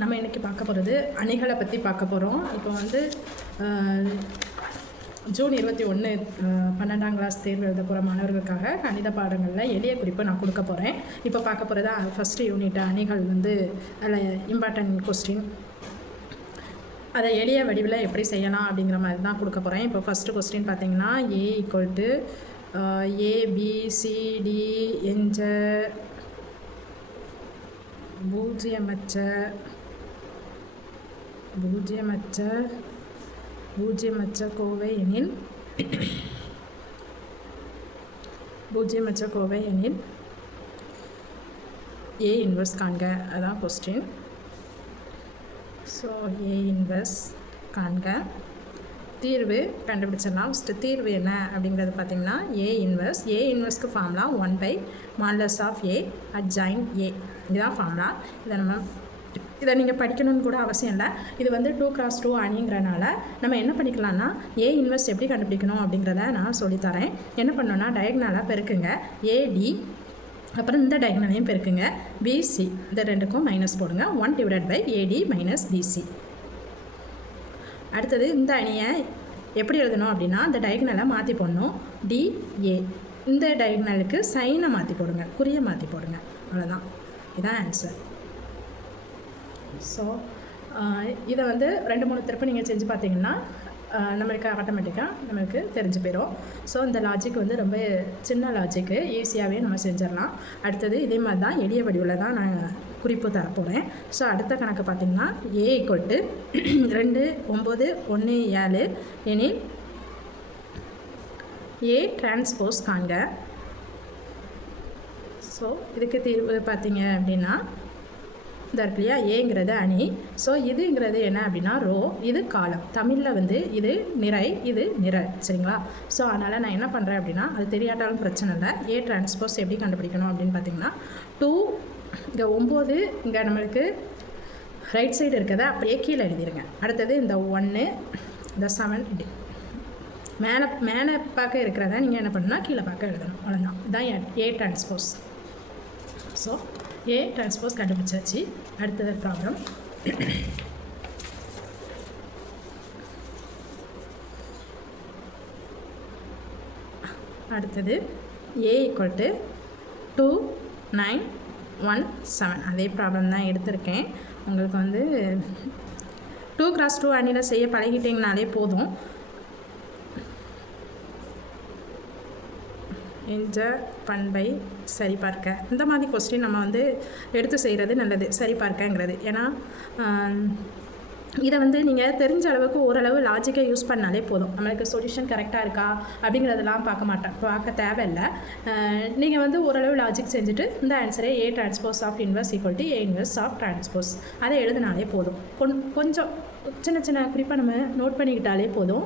நம்ம இன்றைக்கி பார்க்க போகிறது அணிகளை பற்றி பார்க்க போகிறோம். இப்போ வந்து ஜூன் 21 12ஆம் கிளாஸ் தேர்வு எழுத போகிற மாணவர்களுக்காக கணித பாடங்களில் எளிய குறிப்பு நான் கொடுக்க போகிறேன். இப்போ பார்க்க போகிறது ஃபஸ்ட்டு யூனிட் அணிகள் வந்து அதில் இம்பார்ட்டன்ட் கொஸ்டின், அதை எளிய வடிவில் எப்படி செய்யலாம் அப்படிங்கிற மாதிரி தான் கொடுக்க போகிறேன். இப்போ ஃபஸ்ட்டு கொஸ்டின் பார்த்தீங்கன்னா A = ABCD என்ற பூஜ்ஜியமற்ற கோவை எனில் A இன்வெர்ஸ் காண்க. அதான் கொஸ்டின். ஸோ A இன்வெர்ஸ் காண்க. தீர்வு கண்டுபிடிச்சிடலாம். ஃபஸ்ட்டு தீர்வு என்ன அப்படிங்கிறது பார்த்திங்கன்னா A இன்வெர்ஸ்க்கு ஃபார்முலா 1/mod(A) adjoint A. இதுதான் ஃபார்முலா. இதை நீங்கள் படிக்கணும்னு கூட அவசியம் இல்லை. இது வந்து 2x2 அணிங்கிறனால நம்ம என்ன பண்ணிக்கலாம்னா A இன்வெர்ஸ் எப்படி கண்டுபிடிக்கணும் அப்படிங்கிறத நான் சொல்லித்தரேன். என்ன பண்ணோன்னா டயக்னலாக பெருக்குங்க AD, அப்புறம் இந்த டயக்னலையும் பெருக்குங்க BC. இந்த ரெண்டுக்கும் மைனஸ் போடுங்க. 1/AD - BC. அடுத்தது இந்த அணியை எப்படி எழுதணும் அப்படின்னா இந்த டயக்னலை மாற்றி போடணும். DA. இந்த டயக்னலுக்கு சைனை மாற்றி போடுங்க, குறியை மாற்றி போடுங்க. அவ்வளோதான். இதுதான் ஆன்சர். ஸோ இதை வந்து 2-3 திருப்பி நீங்கள் செஞ்சு பார்த்தீங்கன்னா நம்மளுக்கு ஆட்டோமேட்டிக்காக நம்மளுக்கு தெரிஞ்சு போயிடும். ஸோ இந்த லாஜிக் வந்து ரொம்ப சின்ன லாஜிக்கு, ஈஸியாகவே நம்ம செஞ்சிடலாம். அடுத்தது இதே மாதிரி தான் எளிய வடிவில் தான் நான் குறிப்பு தரப்போகிறேன். ஸோ அடுத்த கணக்கு பார்த்திங்கன்னா A = 2, 9, 1, 7 எனில் A டிரான்ஸ்போஸ் காண்க. ஸோ இதுக்கு தீர்வு பார்த்தீங்க அப்படின்னா இந்த இருக்கு இல்லையா, ஏங்கிறது அணி. ஸோ இதுங்கிறது என்ன அப்படின்னா ரோ, இது காலம். தமிழில் வந்து இது நிறை, இது நிரல். சரிங்களா? ஸோ அதனால் நான் என்ன பண்ணுறேன் அப்படின்னா அது தெரியாட்டாலும் பிரச்சனை இல்லை. A டிரான்ஸ்போஸ் எப்படி கண்டுபிடிக்கணும் அப்படின்னு பார்த்தீங்கன்னா 2 இங்கே 9 இங்கே நம்மளுக்கு ரைட் சைடு இருக்கிறத அப்படியே கீழே எழுதிடுங்க. அடுத்தது இந்த 1 இந்த 7 இப்படி மேலே பார்க்க இருக்கிறத நீங்கள் என்ன பண்ணணும்னா கீழே பார்க்க எழுதணும். அவ்வளோதான். இதுதான் A transpose. So A transpose கண்டுபிடிச்சாச்சு. அடுத்தது ப்ராப்ளம். அடுத்தது A = 2, 9, 1, 7. அதே ப்ராப்ளம் தான் எடுத்திருக்கேன். உங்களுக்கு வந்து 2x2 அணியில் செய்ய பழகிட்டிங்கனாலே போதும். என்ற பண்பை சரிபார்க்க, இந்த மாதிரி கொஸ்டின் நம்ம வந்து எடுத்து செய்கிறது நல்லது. சரிபார்க்கங்கிறது ஏன்னா இதை வந்து நீங்கள் தெரிஞ்ச அளவுக்கு ஓரளவு லாஜிக்கை யூஸ் பண்ணாலே போதும். நம்மளுக்கு சொல்யூஷன் கரெக்டாக இருக்கா அப்படிங்கிறதெல்லாம் பார்க்க தேவையில்லை. நீங்கள் வந்து ஓரளவு லாஜிக் செஞ்சுட்டு இந்த ஆன்சரே A transpose of inverse = A inverse of transpose அதை எழுதினாலே போதும். கொஞ்சம் சின்ன குறிப்பாக நம்ம நோட் பண்ணிக்கிட்டாலே போதும்.